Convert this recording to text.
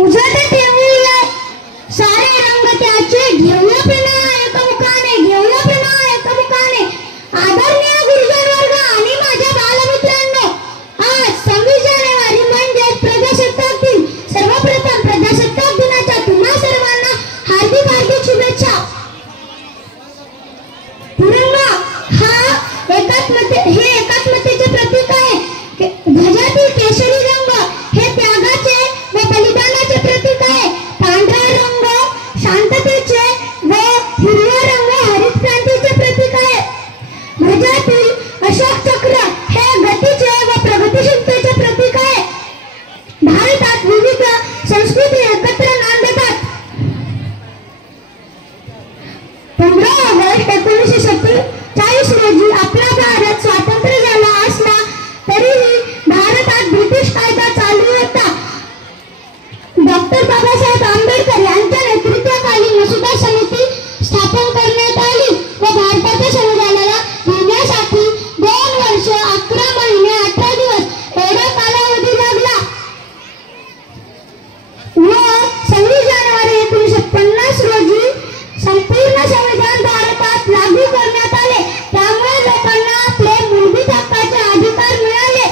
उजळत ठेवूया सारे रंग त्याचे, घेऊया पुन्हा एकमुखाने, घेऊया पुन्हा एकमुखाने. आदरणीय गुरुजन वर्ग आणि माझ्या बालमित्रांनो, आज 26 जानेवारी म्हणजे प्रजासत्ताक दिन. सर्वप्रथम प्रजासत्ताक दिनाच्या तुम्हा सर्वांना हार्दिक हार्दिक शुभेच्छा. तिरंगा हा एकात्मतेचे प्रतीक आहे. ध्वजातील केशरी रंग हे त्यागाचे व बलिदानाचे प्रतीक आहे. पांढरा रंग शांततेचे व हिरवा रंग हरित क्रांतीचे प्रतीक आहे. ध्वजातील अशोक चक्र हे गतीचे व प्रगतिशीलतेचे प्रतीक आहे. भारतात विविध संस्कृती एकत्र नांदतात. 15 ऑगस्ट 1947 रोजी आपला भारत स्वतंत्र झाला असला तरीही भारतात ब्रिटिश कायदा चालू होता. डॉक्टर बाबासाहेब आंबेडकर यांच्या नेतृत्वाखाली मसुदा समिती स्थापन करण्यात आली व भारताच्या संविधानाला लिहिण्यासाठी 2 वर्ष 11 महिने 18 दिवस एवढा कालावधी लागला व 26 जानेवारी 1950 रोजी संपूर्ण संविधान भारतात लागू करण्यात आले. त्यामुळे लोकांना आपले मूलभूत हक्काचे अधिकार मिळाले.